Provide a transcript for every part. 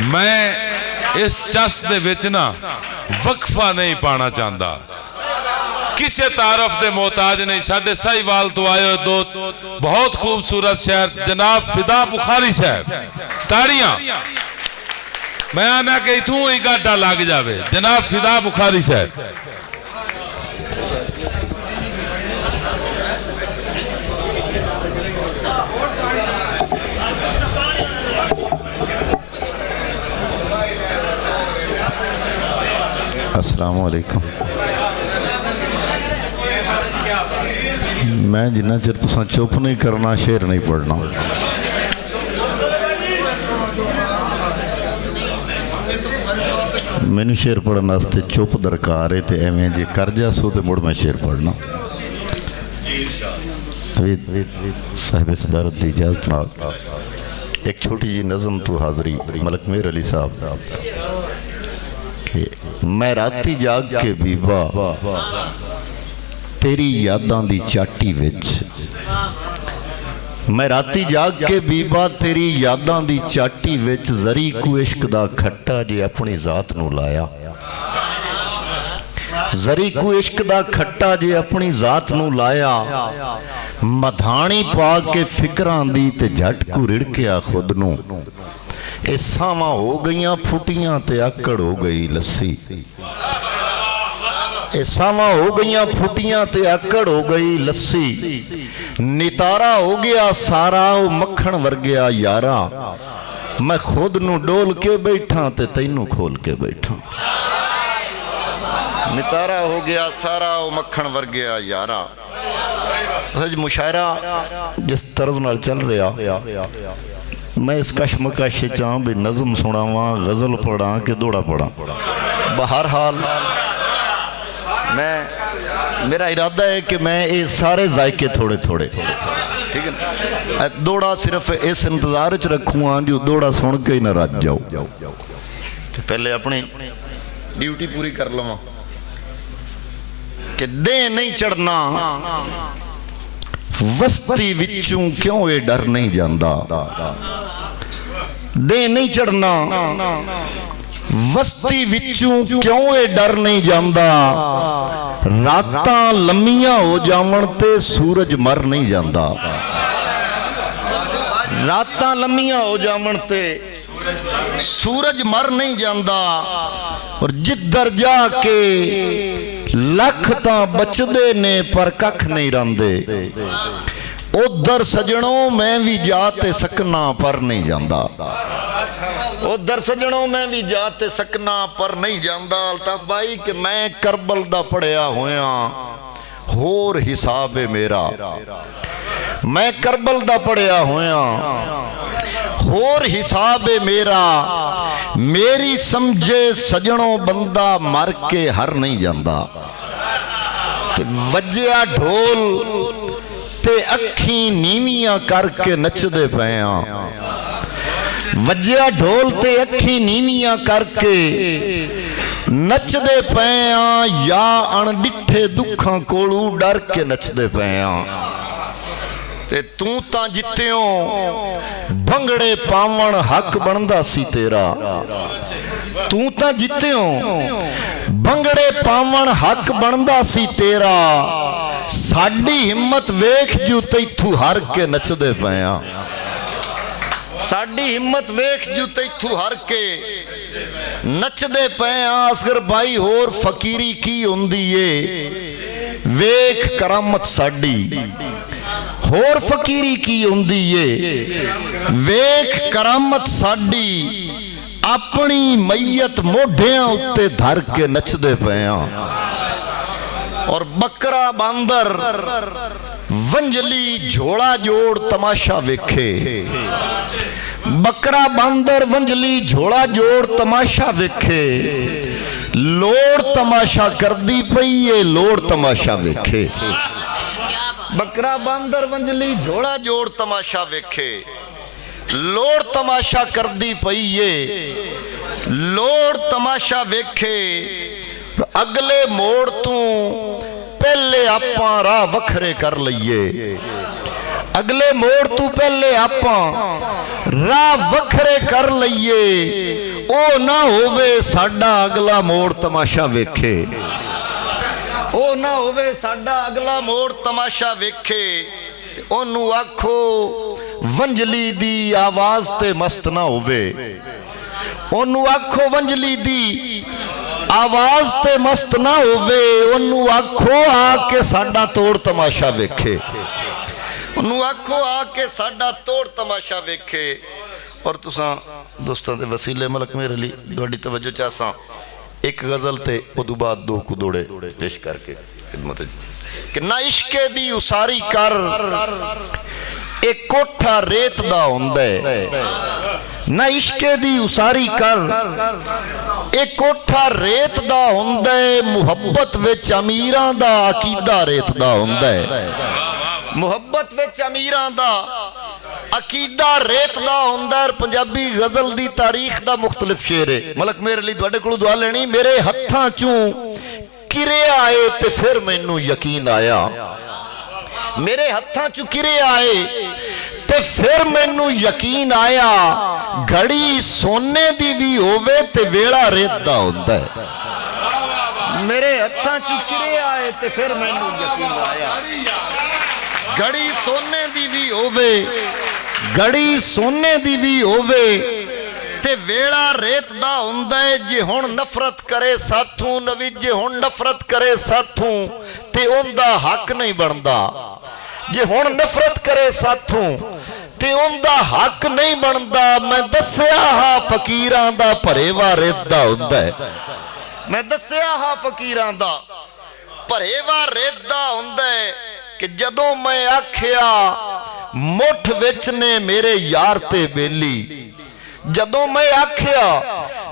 मैं इस चस दे विच ना वक्फा नहीं पाना चाहता, किसी तारफ के मोहताज नहीं। साडे साहिवाल तो आए दो बहुत खूबसूरत शहर जनाब फिदा बुखारी साहब, ताड़ियां। मैं आना कि इथों ही गाडा लग जाए। जनाब फिदा बुखारी साहब। अस्सलाम वालेकुम। मैं जिन्ना चिर तुसां चुप नहीं करना शेर नहीं पढ़ना। मैनू शेर पढ़ने वास्ते चुप दरकार है, तो एवें जे कर जासो तो मुड़ मैं शेर पढ़ना। साहिब सदारत की इजाजत नाल एक छोटी जी नज़म तो हाज़री मलक मेहर अली साहब कि मैं राती जाग के बीबा तेरी यादां दी चाटी विच, मैं राती जाग के बीबा तेरी यादां दी चाटी विच जरी को इश्क दा खट्टा जे अपनी जात नू लाया, जरी को इश्क दा खट्टा जे अपनी जात नू लाया, मधानी पा के फिकरां दी ते झट को रिड़किया खुद नू, ए सावां हो गईयां फुटियां ते आकड़ हो गई लस्सी, ए सावां हो गईयां फुटियां ते आकड़ हो गई लस्सी, नितारा हो गया सारा ओ मक्खन वर्गया यारा, मैं खुद नू डोल के बैठा ते तैनू खोल के बैठा, नितारा हो गया सारा ओ मक्खन वर्गया यारा। सच मुशायरा जिस तरज नाल चल रहा, मैं इस कशमकश चाह भी नज़म सुनावा, गज़ल पढ़ा कि दौड़ा पढ़ा। बहरहाल मैं मेरा इरादा है कि मैं ये सारे जायके थोड़े थोड़े, ठीक है ना, दौड़ा सिर्फ इस इंतज़ार च रखूँगा जो दौड़ा सुन के ही ना रज जाओ। तो पहले अपनी ड्यूटी पूरी कर लवां कि दे नहीं चढ़ना वस्ती विचों क्यों ये डर नहीं जाता, दे नहीं चढ़ना वस्ती विचों क्यों ये डर नहीं जाता, रातां लम्मियां हो जावन ते सूरज मर नहीं जाता, रातां लम्मियां हो जावन ते सूरज मर नहीं जाता, और जिधर जाके लख तां बचदे ने पर कख नहीं रंदे, उधर सजनों मैं भी जाते सकना पर नहीं जाता, उधर सजनों मैं भी जाते सकना पर नहीं जाता। अल्ताफ भाई कि मैं करबल दा पढ़िया होया होर हिसाब है मेरा, मैं करबल दा पढ़िया होया होर हिसाब है मेरा, मेरी समझे सजनों बंदा मर के हर नहीं जाता, वज्जिया ढोल ते अखी नीवियां करके नचदे पे, वज्जिया ढोल ते अखी नीवियां करके नचदे पे, या अणडिठे दुखां कोलू डर के नचदे पे, ते तू तां जित्तियों भंगड़े पावण हक बनदा सी तेरा, तू तां जित्तियों भंगड़े पावण हक बनदा सी तेरा, साडी हिम्मत वेख जू तैथू हर के नचदे पिया, साडी हिम्मत वेख जू तैथू हर के नचदे पिया। असगर भाई होर फकीरी की हुंदी ए वेख करामत साडी, होर फकीरी की हुंदी ए वेख करामत साडी, अपनी मैयत मोढियां उत्ते धर के नचदे पिया, और बकरा बांदर वंजली झोला जोड़ तमाशा वेखे, बकरा बांदर वंजली झोला जोड़ तमाशा वेखे, लोड़ तमाशा करदी पई है लोड़ तमाशा वेखे, बकरा बांदर वंजली झोला जोड़ तमाशा वेखे, लोड़ तमाशा करदी पई है लोड़ तमाशा वेखे, अगले मोड़ तू पहले आपां राह वखरे कर लईए, अगले मोड़ तू पहले आपां राह वखरे कर लईए, ਉਹ ਨਾ ਹੋਵੇ ਸਾਡਾ ਅਗਲਾ ਮੋੜ ਤਮਾਸ਼ਾ ਵੇਖੇ, ਉਹ ਨਾ ਹੋਵੇ ਸਾਡਾ ਅਗਲਾ ਮੋੜ ਤਮਾਸ਼ਾ ਵੇਖੇ। ਤੇ ਉਹਨੂੰ ਆਖੋ ਵੰਜਲੀ ਦੀ ਆਵਾਜ਼ ਤੇ ਮਸਤ ਨਾ ਹੋਵੇ, ਉਹਨੂੰ ਆਖੋ ਵੰਜਲੀ ਦੀ ਆਵਾਜ਼ ਤੇ ਮਸਤ ਨਾ ਹੋਵੇ। ਉਹਨੂੰ ਆਖੋ ਆ ਕੇ ਸਾਡਾ ਤੋੜ ਤਮਾਸ਼ਾ ਵੇਖੇ, ਉਹਨੂੰ ਆਖੋ ਆ ਕੇ ਸਾਡਾ ਤੋੜ ਤਮਾਸ਼ਾ ਵੇਖੇ। ਔਰ ਤੁਸਾਂ ਦੋਸਤਾਂ ਦੇ ਵਸੀਲੇ ਮਲਕ ਮੇਰੇ ਲਈ ਤੁਹਾਡੀ ਤਵੱਜੋ ਚਾਹਸਾਂ ਇੱਕ ਗਜ਼ਲ ਤੇ ਉਦੋਂ ਬਾਅਦ ਦੋ ਕੁਦੋੜੇ ਪੇਸ਼ ਕਰਕੇ ਖਿਦਮਤ ਕਿ ਨਾ ਇਸ਼ਕੇ ਦੀ ਉਸਾਰੀ ਕਰ ਇਹ ਕੋਠਾ ਰੇਤ ਦਾ ਹੁੰਦਾ ਹੈ, ਨਾ ਇਸ਼ਕੇ ਦੀ ਉਸਾਰੀ ਕਰ ਇਹ ਕੋਠਾ ਰੇਤ ਦਾ ਹੁੰਦਾ ਹੈ। ਮੁਹੱਬਤ ਵਿੱਚ ਅਮੀਰਾਂ ਦਾ ਅਕੀਦਾ ਰੇਤ ਦਾ ਹੁੰਦਾ ਹੈ, ਮੁਹੱਬਤ ਵਿੱਚ ਅਮੀਰਾਂ ਦਾ ਅਕੀਦਾ ਰੇਤ ਦਾ ਹੁੰਦਾ ਹੈ। ਪੰਜਾਬੀ ਗਜ਼ਲ ਦੀ ਤਾਰੀਖ ਦਾ ਮੁਖਤਲਿਫ ਸ਼ੇਰ ਹੈ। ਮਲਕ ਮੇਰੇ ਲਈ ਤੁਹਾਡੇ ਕੋਲੋਂ ਦੁਆ ਲੈਣੀ, ਮੇਰੇ ਹੱਥਾਂ ਚੋਂ ਕਿਰੇ ਆਏ ਤੇ ਫਿਰ ਮੈਨੂੰ ਯਕੀਨ ਆਇਆ, ਮੇਰੇ ਹੱਥਾਂ ਚੋਂ ਕਿਰੇ ਆਏ ਤੇ ਫਿਰ ਮੈਨੂੰ ਯਕੀਨ ਆਇਆ। ਘੜੀ ਸੋਨੇ ਦੀ ਵੀ ਹੋਵੇ ਤੇ ਵੇਲਾ ਰੇਤ ਦਾ ਹੁੰਦਾ ਹੈ। ਮੇਰੇ ਹੱਥਾਂ ਚੋਂ ਕਿਰੇ ਆਏ ਤੇ ਫਿਰ ਮੈਨੂੰ ਯਕੀਨ ਆਇਆ। ਘੜੀ ਸੋਨੇ ਦੀ ਵੀ ਹੋਵੇ, ਘੜੀ ਸੋਨੇ ਦੀ ਵੀ ਹੋਵੇ ਤੇ ਵੇਲਾ ਰੇਤ ਦਾ ਹੁੰਦਾ ਹੈ। ਜੇ ਹੁਣ ਨਫ਼ਰਤ ਕਰੇ ਸਾਥੋਂ ਨਵੀ, ਜੇ ਹੁਣ ਨਫ਼ਰਤ ਕਰੇ ਸਾਥੋਂ ਤੇ ਉਹਦਾ ਹੱਕ ਨਹੀਂ ਬਣਦਾ। ਜੇ ਹੁਣ ਨਫ਼ਰਤ ਕਰੇ ਸਾਥੋਂ ਤੇ ਉਹਦਾ ਹੱਕ ਨਹੀਂ ਬਣਦਾ। ਮੈਂ ਦੱਸਿਆ ਹਾਂ ਫਕੀਰਾਂ ਦਾ ਭਰੇਵਾ ਰੇਤ ਦਾ ਹੁੰਦਾ ਹੈ, ਮੈਂ ਦੱਸਿਆ ਹਾਂ ਫਕੀਰਾਂ ਦਾ ਭਰੇਵਾ ਰੇਤ ਦਾ ਹੁੰਦਾ ਹੈ। ਕਿ ਜਦੋਂ ਮੈਂ ਆਖਿਆ ਮੁੱਠ ਵਿੱਚ ਨੇ ਮੇਰੇ ਯਾਰ ਤੇ ਬੇਲੀ, ਜਦੋਂ ਮੈਂ ਆਖਿਆ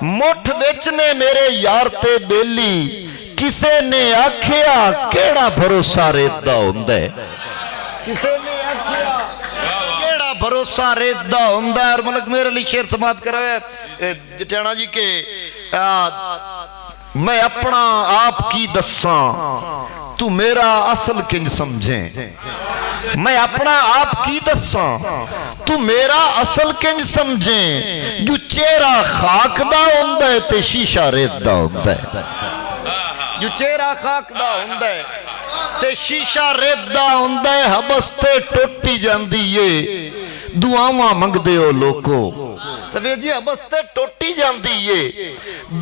ਮੁੱਠ ਵਿੱਚ ਨੇ ਮੇਰੇ ਯਾਰ ਤੇ ਬੇਲੀ, ਕਿਸੇ ਨੇ ਆਖਿਆ ਕਿਹੜਾ ਭਰੋਸਾ ਰੇਤ ਦਾ ਹੁੰਦਾ ਹੈ, ਕਿਸੇ ਨੇ ਆਖਿਆ ਕਿਹੜਾ ਭਰੋਸਾ ਰੇਤ ਦਾ ਹੁੰਦਾ ਹੈ। ਮਲਕ ਮੇਰੇ ਲਈ ਸ਼ੇਰ ਸਮਾਤ ਕਰਾਇਆ ਜਟਿਆਣਾ ਜੀ के मैं अपना आप की दसा तू मेरा असल किंज समझे, मैं अपना आप की दसा तू मेरा असल किंज समझे। जो चेहरा खाक दा हुंदा है ते शीशा रेत दा हुंदा है, जो चेहरा खाक दा हुंदा है ते शीशा रेत दा हुंदा है। हबस ते टुटी जांदी है दुआवां मंगदे हो लोको, सवेद जी हबस ते टुटी जांदी है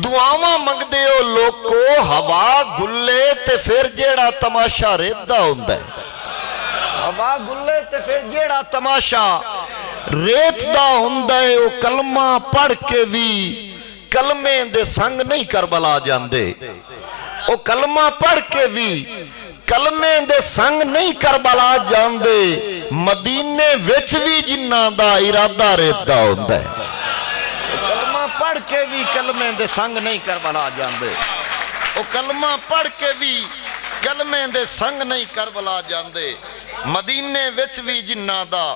दुआवां मंगदे हो लोको। हवा गुल्ले ते फिर जेड़ा तमाशा रेत दा हुंदा है, हवा गुल्ले ते फिर जेड़ा तमाशा रेत दा हुंदा है। वो कलमा पढ़ के भी कलमे दे संग नहीं करबला जांदे, वो कलमा पढ़ के भी कलमे दे संग नहीं करबला जांदे। मदीने विच भी जिन्ना दा इरादा रेत दा हुंदा है, कलमा पढ़ के भी कलमे दे संग नहीं करबला जांदे, वो कलमा पढ़ के भी कलमे दे संग नहीं करबला जांदे। मदीने विच भी जिन्ना दा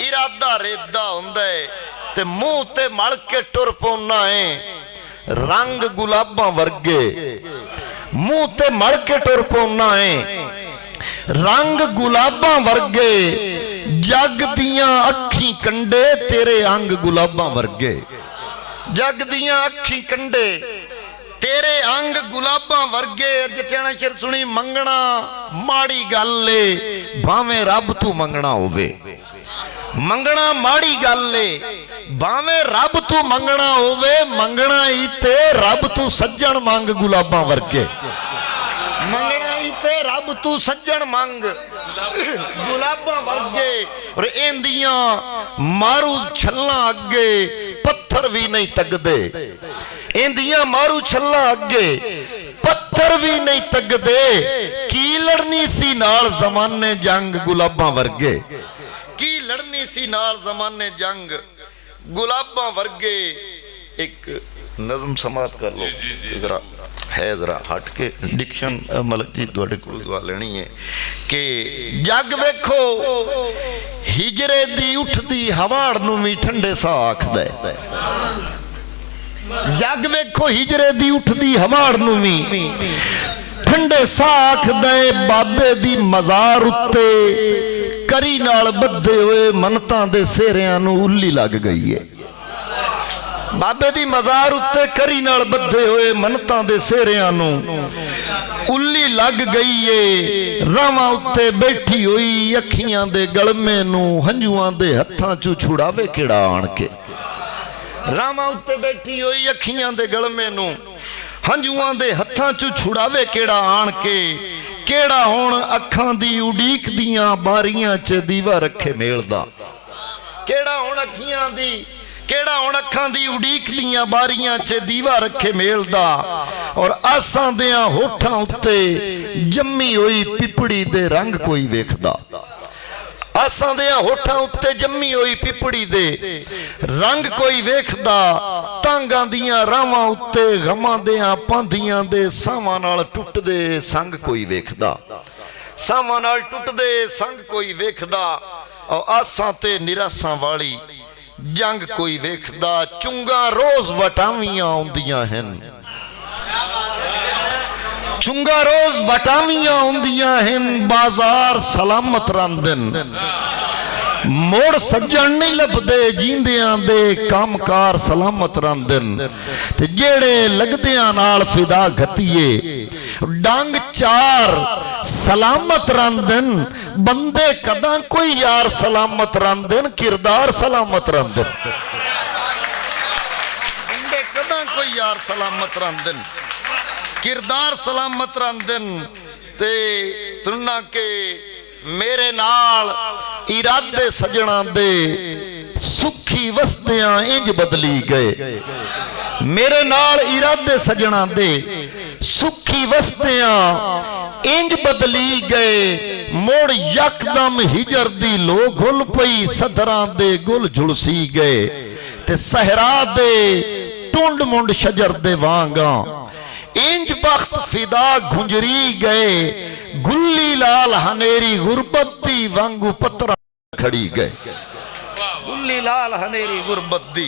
इरादा रेत दा हुंदा है। ते मुंह ते मल के टुर पौना है रंग गुलाबां वर्गे, मुंह ते मल के टुर पौना है रंग गुलाबां वर्गे। जग दियां अखी कंडे तेरे अंग गुलाबां वर्गे, जग दियां अखी कंडे तेरे अंग गुलाबां वर्गे। जटियाना शेर सुनी, मंगना माड़ी गल ए भावें रब तू मंगना होवे, मंगना माड़ी गल ए भावें रब तू मंगना होवे। मंगना ही ते रब तू सज्जन मंग गुलाबां वर्गे, मंगना ही ते रब तू सज्जन मंग गुलाबां वर्गे। और इंदियां मारू छल्लां अगे पत्थर भी नहीं तगदे, इंदियां मारू छल्लां अगे पत्थर भी नहीं तगदे। की लड़नी सी नाल जमाने जंग गुलाबां वर्गे, की लड़नी सी नाल जमाने जंग गुलाबां वर्गे। एक नज़म समात कर लो जरा, है जरा हट के डिक्शन मलक जी तुहाडे कोलों दुआ लेनी है कि जग वेखो हिजरे दी उठदी हवाड़ नूं भी ठंडे सा आखदा है। जग वेखो हिजरे दी उठदी हवाड़ नूं भी ठंडे सा आखदा है। बाबे दी मज़ार उत्ते करी नाल बद्धे हुए मनतां दे सेहरियां नूं उल्ली लग गई है, ਬਾਬੇ ਦੀ ਮਜ਼ਾਰ ਉੱਤੇ ਕਰੀ ਨਾਲ ਬੱਧੇ ਹੋਏ ਮੰਨਤਾਂ ਦੇ ਸਿਹਰਿਆਂ ਨੂੰ ਉੱਲੀ ਲੱਗ ਗਈ ਏ। ਰਾਵਾਂ ਉੱਤੇ ਬੈਠੀ ਹੋਈ ਅੱਖੀਆਂ ਦੇ ਗਲਮੇ ਨੂੰ ਹੰਝੂਆਂ ਦੇ ਹੱਥਾਂ 'ਚੋਂ ਛੁਡਾਵੇ ਕਿਹੜਾ ਆਣ ਕੇ। ਰਾਵਾਂ ਉੱਤੇ ਬੈਠੀ ਹੋਈ ਅੱਖੀਆਂ ਦੇ ਗਲਮੇ ਨੂੰ ਹੰਝੂਆਂ ਦੇ ਹੱਥਾਂ 'ਚੋਂ ਛੁਡਾਵੇ ਕਿਹੜਾ ਆਣ ਕੇ। ਕਿਹੜਾ ਹੁਣ ਅੱਖਾਂ ਦੀ ਉਡੀਕ ਦੀਆਂ ਬਾਰੀਆਂ 'ਚ ਦੀਵਾ ਰੱਖੇ ਮੇਲਦਾ। ਕਿਹੜਾ ਹੁਣ ਅੱਖਾਂ ਦੀ ਉਡੀਕ ਦੀਆਂ ਬਾਰੀਆਂ 'ਚ ਦੀਵਾ ਰੱਖੇ ਮੇਲਦਾ। ਔਰ ਆਸਾਂ ਦਿਆਂ ਹੋਠਾਂ ਉੱਤੇ ਜੰਮੀ ਹੋਈ ਪਿਪੜੀ ਦੇ ਰੰਗ ਕੋਈ ਵੇਖਦਾ। ਆਸਾਂ ਦਿਆਂ ਹੋਠਾਂ ਉੱਤੇ ਜੰਮੀ ਹੋਈ ਪਿਪੜੀ ਦੇ ਰੰਗ ਕੋਈ ਵੇਖਦਾ। ਤਾਂਗਾਂ ਦੀਆਂ ਰਾਵਾਂ ਉੱਤੇ ਗਮਾਂ ਦਿਆਂ ਪਾਂਧੀਆਂ ਦੇ ਸਾਵਾਂ ਨਾਲ ਟੁੱਟਦੇ ਸੰਗ ਕੋਈ ਵੇਖਦਾ। ਸਾਵਾਂ ਨਾਲ ਟੁੱਟਦੇ ਸੰਗ ਕੋਈ ਵੇਖਦਾ। ਔਰ ਆਸਾਂ ਤੇ ਨਿਰਾਸਾਂ ਵਾਲੀ ਜੰਗ ਕੋਈ ਵੇਖਦਾ। ਚੁੰਗਾ ਰੋਜ਼ ਵਟਾਵੀਆਂ ਆਉਂਦੀਆਂ ਹਨ। ਚੁੰਗਾ ਰੋਜ਼ ਵਟਾਵੀਆਂ ਆਉਂਦੀਆਂ ਹਨ। ਬਾਜ਼ਾਰ ਸਲਾਮਤ ਰਹਿੰਦਨ। ਮੋੜ ਸੱਜਣ ਨਹੀਂ ਲੱਭਦੇ ਜੀਂਦਿਆਂ ਦੇ ਕੰਮਕਾਰ ਸਲਾਮਤ ਰਹਿੰਦਨ। ਤੇ ਜਿਹੜੇ ਲੱਗਦਿਆਂ ਨਾਲ ਫਿਦਾ ਘਤੀਏ ਡੰਗ ਚਾਰ ਸਲਾਮਤ ਰਹਿੰਦਨ। ਬੰਦੇ ਕਦਾਂ ਕੋਈ ਯਾਰ ਸਲਾਮਤ ਰਹਿੰਦਨ। ਕਿਰਦਾਰ ਸਲਾਮਤ ਰਹਿੰਦਨ। ਬੰਦੇ ਕਦਾਂ ਕੋਈ ਯਾਰ ਸਲਾਮਤ ਰਹਿੰਦਨ। किरदार सलामत रहंदन। ते सुनना के मेरे नाल इरादे सजना दे सुखी वसदियां इंज बदली गए। मेरे नाल इरादे सजना दे सुखी वसदियां इंज बदली गए। मुड़ यकदम हिजर दी लो घुल पई। सदरां दे गुल झुलसी गए। ते सहरा दे टुंड मुंड शजर दे वांगा इंज बख्त फिदा गुंजरी गए। गुल्ली लाल हनेरी गुरबत दी वांगू पत्रा खड़ी गए। गुल्ली लाल हनेरी गुरबत दी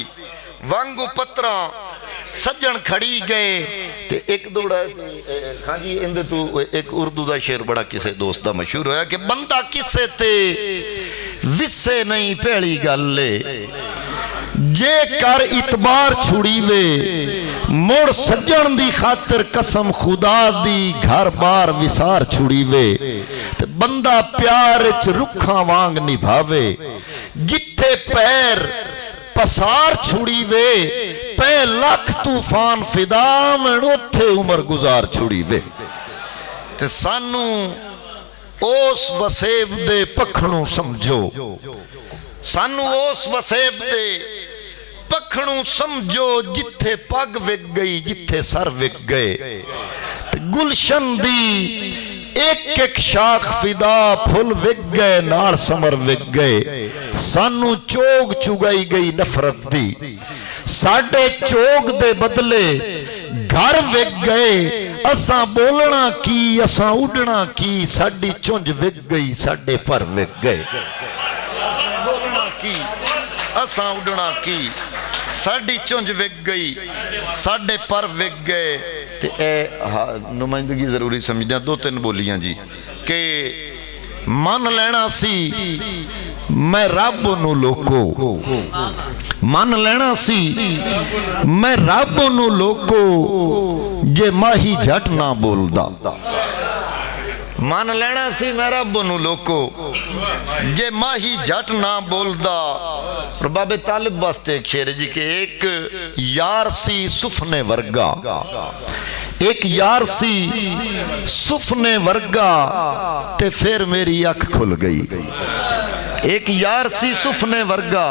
वांगू पत्रा सज्जन खड़ी गए। ते एक दौड़ा खां जी इंदे तू एक उर्दू दा शेर बड़ा किसे दोस्त दा मशहूर होया कि बंदा किसे ते विसे नहीं पहली गल जे कर इतबार छुड़ीवे। मुड़ सज्जन दी खातिर कसम खुदा दी घर बार विसार छुड़ीवे। ते बंदा प्यार च रुखा वांग निभावे। जिथे पैर पसार छुड़ीवे पै लख तूफान फिदा में उथे उमर गुजार छुड़ीवे। ते सानू उस वसेब दे पखणों समझो। सानू उस वसेब दे पखणू समझो जिथे पग विक गई जिथे सर विक गए। गुलशन दी एक एक शाख फिदा फुल विक गए नाल समर विक गए। सानू चोग चुगाई गई नफरत दी। साडे चोग दे बदले घर विक गए। असां बोलना की असां उड़ना की। साडी चुंझ विक गई साडे पर विक गए। बोलना की असां उड़ना की साडी चुंझ विक गई साडे पर विक गए। ते ए नुमाइंदगी जरूरी समझदा। दो तीन बोलियां जी कि मन लेना सी मैं रब नू लोको। मन लेना सी मैं रब नू लोको जे माही जट ना बोलदा। मन लेना सी मैं रब नू लोको जे माही जट ना बोलदा। और बाबे तालिब वास्ते एक शेर जी के एक यार सी सुफने वर्गा। एक यार सी सुफने वर्गा ते फिर मेरी अख खुल गई। एक यार सी सुफने वर्गा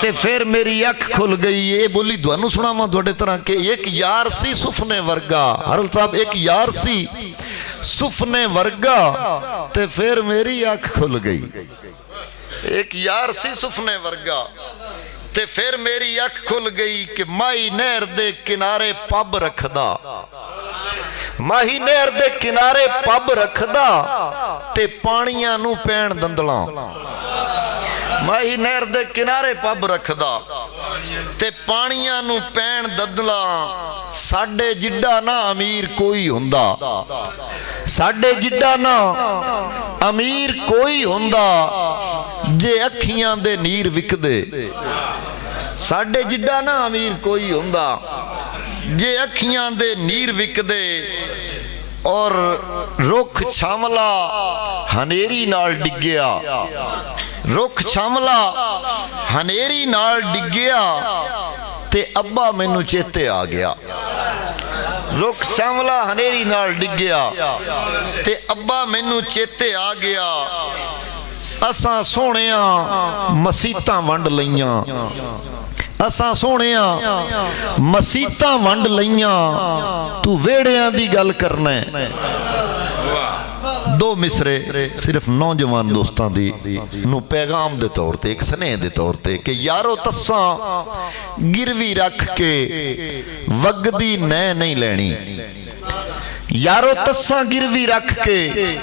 ते फिर मेरी अख खुल गई। ये बोली तुहानू सुनावां तुहाडे तरह के एक यार सी सुफने वर्गा। हरल साहब एक यार सी सुफने वर्गा ते फिर मेरी अख खुल गई। एक यार सी सुफने वर्गा ते फिर मेरी अख खुल गई कि माही नहर दे किनारे पब रखदा। माही नहर दे किनारे पब रखदा ते पानियां नू पैण दंदला। माही नहर दे किनारे पब रखदा ते पानियां नू पैण दंदला। साडे जिड्डा ना अमीर कोई हुंदा। साडे जिड्डा ना अमीर कोई हुंदा जे अखियां दे नीर विकदे। ਸਾਡੇ ਜਿੱਡਾ ਨਾ ਅਮੀਰ ਕੋਈ ਹੁੰਦਾ ਜੇ ਅੱਖੀਆਂ ਦੇ ਨੀਰ ਵਿਕਦੇ ਔਰ ਰੁੱਖ ਛਾਮਲਾ ਹਨੇਰੀ ਨਾਲ ਡਿੱਗਿਆ, ਰੁੱਖ ਛਾਮਲਾ ਹਨੇਰੀ ਨਾਲ ਡਿੱਗਿਆ ਤੇ ਅੱਬਾ ਮੈਨੂੰ ਚੇਤੇ ਆ ਗਿਆ। ਰੁੱਖ ਛਾਮਲਾ ਹਨੇਰੀ ਨਾਲ ਡਿੱਗਿਆ ਤੇ ਅੱਬਾ ਮੈਨੂੰ ਚੇਤੇ ਆ ਗਿਆ। ਅਸਾਂ ਸੋਹਣਿਆਂ ਮਸੀਤਾਂ ਵੰਡ ਲਈਆਂ, ਅਸਾਂ ਸੋਹਣਿਆਂ ਮਸੀਤਾਂ ਵੰਡ ਲਈਆਂ, ਤੂੰ ਵਿਹੜਿਆਂ ਦੀ ਗੱਲ ਕਰਨਾ ਹੈ। ਦੋ ਮਿਸਰੇ ਸਿਰਫ ਨੌਜਵਾਨ ਦੋਸਤਾਂ ਦੀ ਨੂੰ ਪੈਗਾਮ ਦੇ ਤੌਰ ਤੇ, ਇੱਕ ਸਨੇਹ ਦੇ ਤੌਰ ਤੇ ਕਿ ਯਾਰੋ ਤੱਸਾਂ ਗਿਰਵੀ ਰੱਖ ਕੇ ਵਗਦੀ ਨੈਂ ਨਹੀਂ ਲੈਣੀ, ਯਾਰੋ ਤੱਸਾਂ ਗਿਰਵੀ ਰੱਖ ਕੇ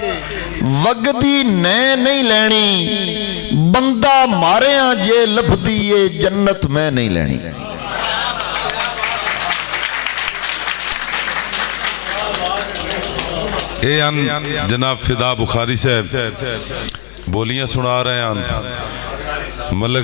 ਵਗਦੀ ਨੈਂ ਨਹੀਂ ਲੈਣੀ, ਬੰਦਾ ਮਾਰਿਆ ਜੇ ਲੱਭਦੀ ਏ ਜੰਨਤ ਮੈਂ ਨਹੀਂ ਲੈਣੀ। ਇਹ ਹਨ ਜਨਾਬ ਫਿਦਾ ਬੁਖਾਰੀ ਸਾਹਿਬ, ਬੋਲੀਆਂ ਸੁਣਾ ਰਹੇ ਹਨ। ਮਲਕ